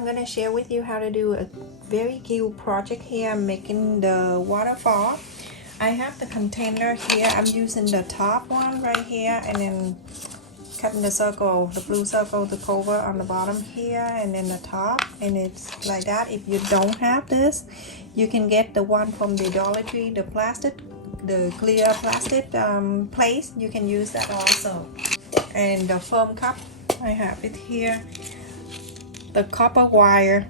I'm gonna share with you how to do a very cute project here. I'm making the waterfall. I have the container here. I'm using the top one right here and then cutting the circle, the blue circle, the cover on the bottom here and then the top, and it's like that. If you don't have this, you can get the one from the Dollar Tree, the plastic, the clear plastic plate. You can use that also. And the foam cup, I have it here. The copper wire,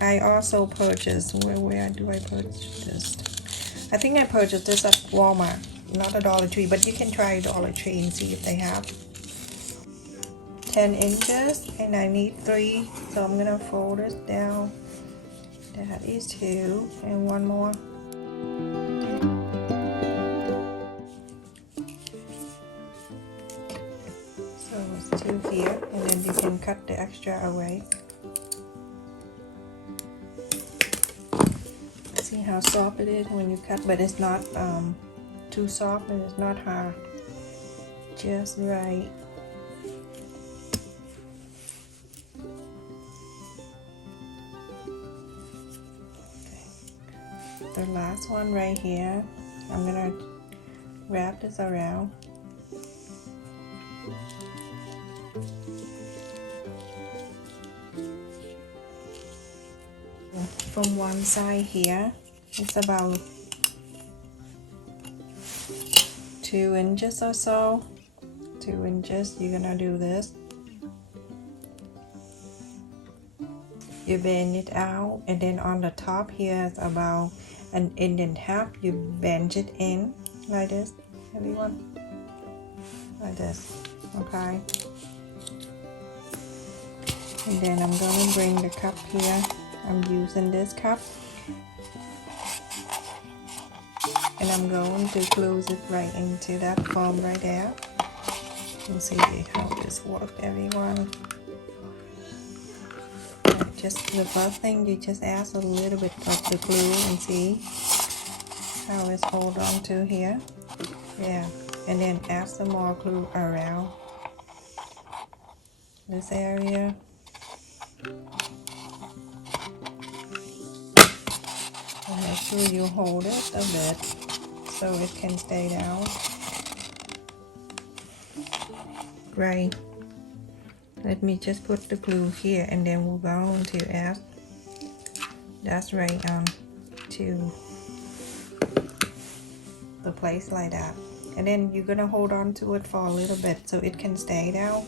I also purchased. Where do I purchase this? I think I purchased this at Walmart, not a Dollar Tree, but you can try Dollar Tree and see if they have. 10 inches, and I need 3, so I'm gonna fold it down. That is 2, and one more. So it's 2 here, and then you can cut the extra away. See how soft it is when you cut, but it's not too soft and it's not hard, just right. Okay. The last one right here, I'm gonna wrap this around. From one side here, it's about 2 inches or so. 2 inches, you're gonna do this. You bend it out, and then on the top here is about an inch and a half. You bend it in like this, everyone, like this, okay? And then I'm gonna bring the cup here. I'm using this cup, and I'm going to close it right into that foam right there. You can see how this works, everyone. Just the first thing, you just add a little bit of the glue and see how it's hold on to here. Yeah, and then add some more glue around this area. And make sure you hold it a bit so it can stay down. Right. Let me just put the glue here, and then we're going to add. That's right on to the place like that. And then you're gonna hold on to it for a little bit so it can stay down.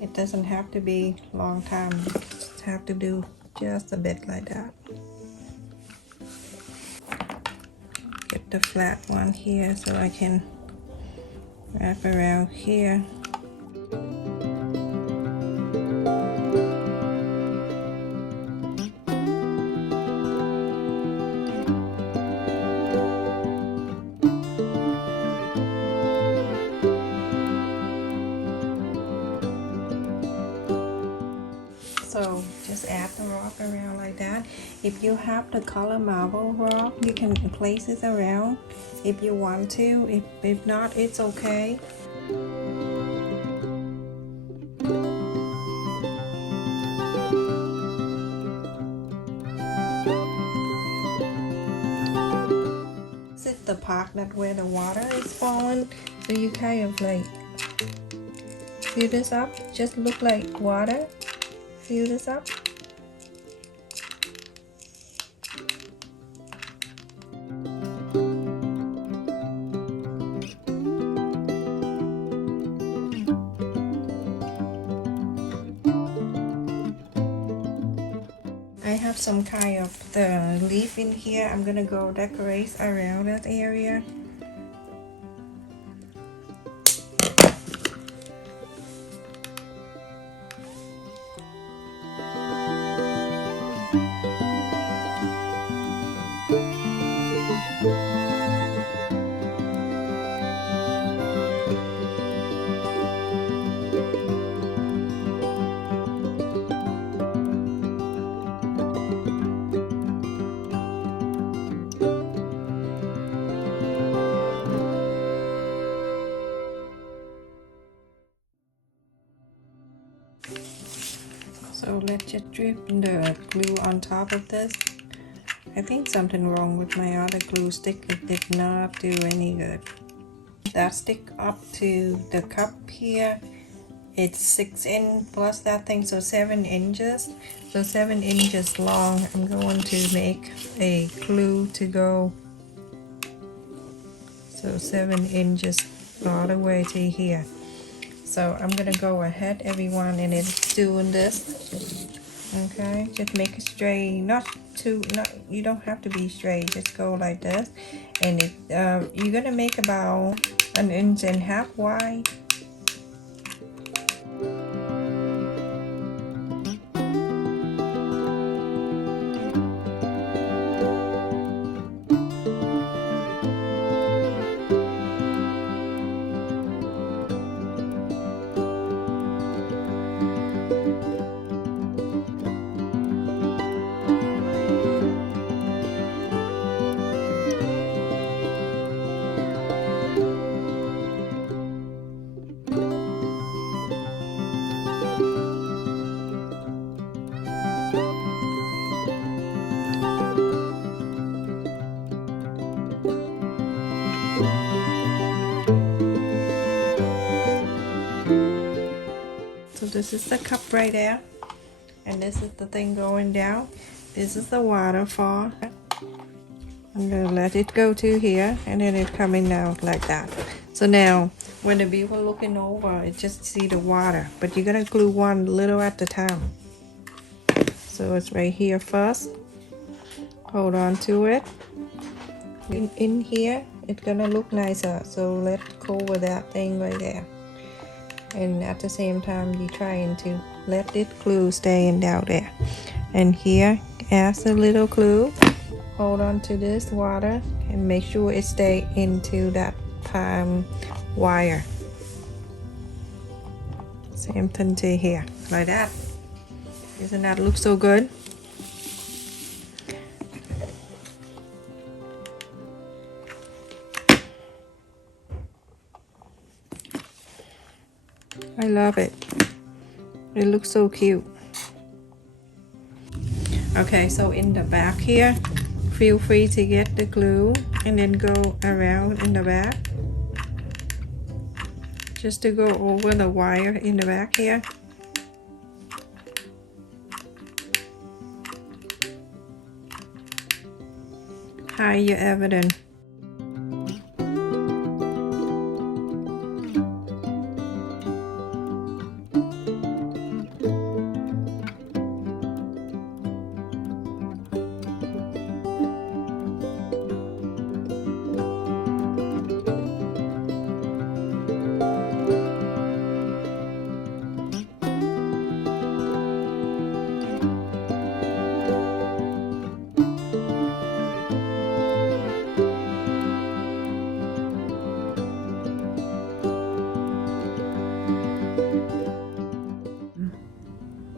It doesn't have to be long time. You just have to do just a bit like that. Get the flat one here so I can wrap around here. So just add the rock around like that. If you have the color marble rock, you can place it around if you want to. If not, it's okay. This is the part that where the water is falling, so you kind of like fill this up. Just look like water. Fill this up. I have some kind of the leaf in here. I'm gonna go decorate around that area. let's just drip the glue on top of this. I think something wrong with my other glue stick. It did not do any good. That stick up to the cup here, it's 6 in plus that thing, so 7 inches. So 7 inches long. I'm going to make a glue to go. So 7 inches all the way to here. So I'm gonna go ahead, everyone, and it's doing this. Okay, just make it straight, not you don't have to be straight, just go like this. And it you're gonna make about 1.5 inches wide. So this is the cup right there, and this is the thing going down. This is the waterfall. I'm gonna let it go to here, and then it's coming out like that. So now when the viewer looking over, it just see the water, but you're gonna glue one little at a time. So it's right here first. Hold on to it. In here, it's gonna look nicer. So let's cover that thing right there. And at the same time, you're trying to let this glue stay in down there. And here, add a little glue. Hold on to this water and make sure it stay into that wire. Same thing to here, like that. Doesn't that look so good? I love it. It looks so cute. Okay, so in the back here, feel free to get the glue and then go around in the back. Just to go over the wire in the back here. Hide your evidence.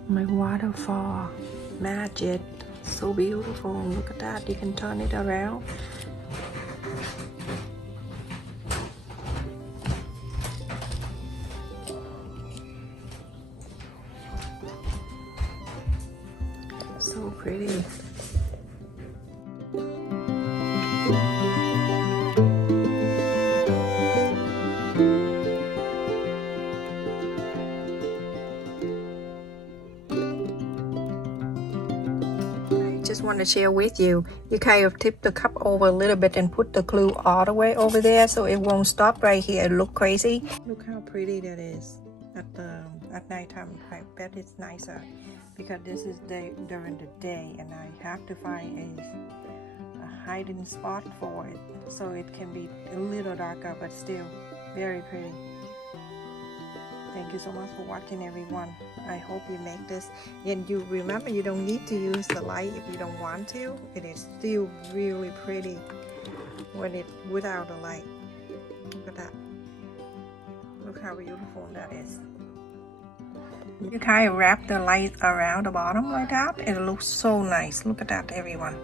My waterfall magic, so beautiful. Look at that, you can turn it around. So pretty. Just want to share with you, you kind of tip the cup over a little bit and put the glue all the way over there so it won't stop right here and look crazy. Look how pretty that is at nighttime. I bet it's nicer because this is during the day, and I have to find a hiding spot for it so it can be a little darker but still very pretty. Thank you so much for watching, everyone. I hope you make this. And you remember, you don't need to use the light if you don't want to. It is still really pretty when it without the light. Look at that. Look how beautiful that is. You kind of wrap the light around the bottom like that. It looks so nice. Look at that, everyone.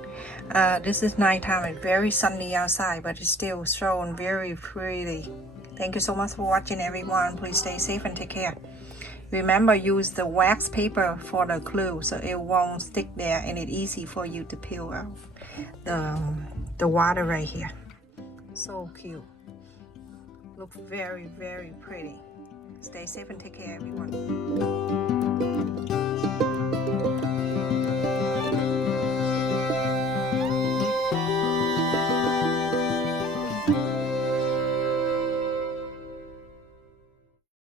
This is nighttime. It's very sunny outside, but it's still showing very pretty. Thank you so much for watching, everyone. Please stay safe and take care. Remember, use the wax paper for the glue so it won't stick there and it's easy for you to peel out the water right here. So cute. Look very, very pretty. Stay safe and take care, everyone.